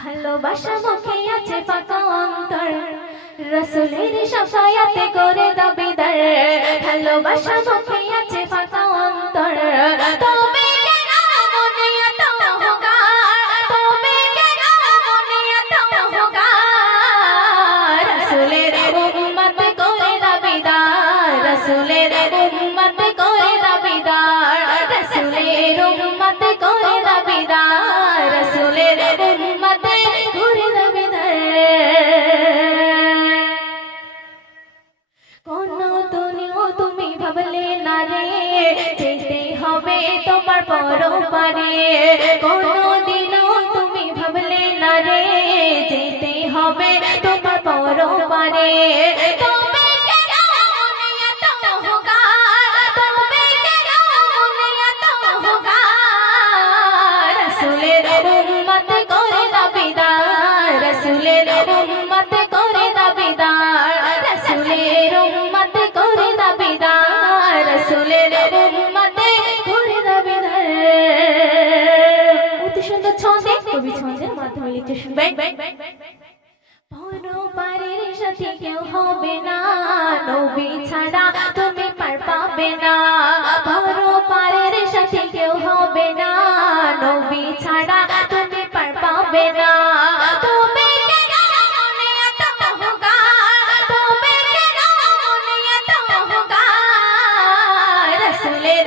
ভালোবাসা মুখে আছে ফাঁকা অন্তর, রাসূলের শাফায়াতে করে দাবিদার। ভালোবাসা মুখে আছে ফাঁকা অন্তর, তবে কেন মনে এত অহংকার, তবে কেন মনে এত অহংকার। রাসূলের উম্মত করে দাবিদার, রাসূলের উম্মত করে দাবিদার, রাসূলের উম্মত করে দাবিদার, রাসূলের উম্মত করে দাবিদার। কোন দুনিয়া তুমি ভাবলে না রে, যেতে হবে তোমার পরপারে। কোন দিনও তুমি ভাবলে না রে, যেতে হবে তোমার পরপারে। তবে কেন মনে এত অহংকার, তবে কেন মনে এত অহংকার। রাসূলের উম্মত করে দাবিদার, রাসূলের উম্মত করে দাবিদার, রাসূলের উম্মত করে দাবিদার, রাসূলের উম্মত করে দাবিদার। অতি সুন্দর ছন্দে, কবি ছন্দের মাধ্যমে লিখে শুনবেন। পরপারের সাথে কেউ হবে না, নবী ছাড়া তুমি পার পাবে না। পরপারের সাথে কেউ হবে না, নবী ছাড়া তুমি পার পাবে না। তবে কেন মনে এত অহংকার, তবে কেন মনে এত অহংকার। রাসূলের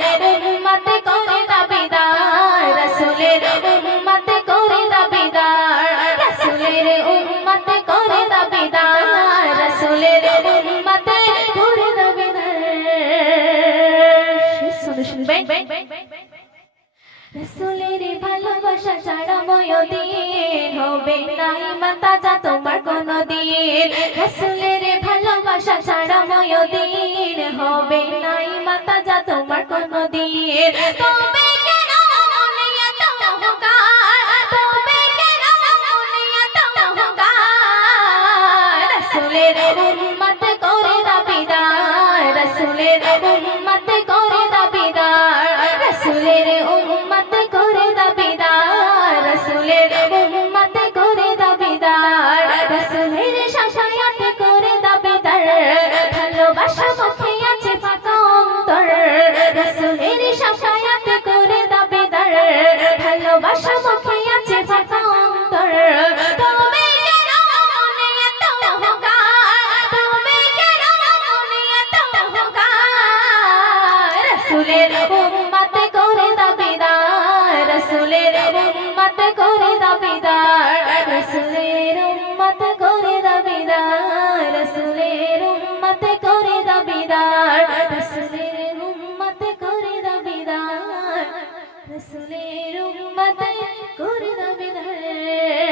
উম্মত করে দাবিদার, রাসূলের উম্মত করে দাবিদার, রাসূলের উম্মত করে দাবিদার, রাসূলের উম্মত করে দাবিদার। শুনবেন। রাসূলের ভালোবাসা ছাড়া ময়দিন হবে না ঈমান তাজা তোমার কোনদিন। রাসূলের ভালোবাসা ছাড়া ময়দিন হবে না ঈমান তাজা তোমার কোনদিন। তবে কেন মনে এত অহংকার, তবে কেন মনে এত অহংকার। রাসূলের উম্মত করে দাবিদার, রাসূলের উম্মত করে দাবিদার, রাসূলের উম্মত করে দাবিদার, রাসূলের উম্মত করে দাবিদার, রাসূলের শাফায়াত করে দাবিদার। ভালোবাসা মুখে আছে ফাঁকা অন্তর, রাসূলের শাফায়াত করে দাবিদার। ভালোবাসা মুখে আছে ফাঁকা অন্তর, তবে কেন মনে এত অহংকার, তবে কেন মনে এত অহংকার। রাসূলের উম্মত করে দাবিদার, রাসূলের উম্মত করে দাবিদার, রাসূলের উম্মত করে দাবিদার, রাসূলের উম্মত করে দাবিদার, রাসূলের উম্মত করে দাবিদার, রাসূলের উম্মত করে দাবিদার।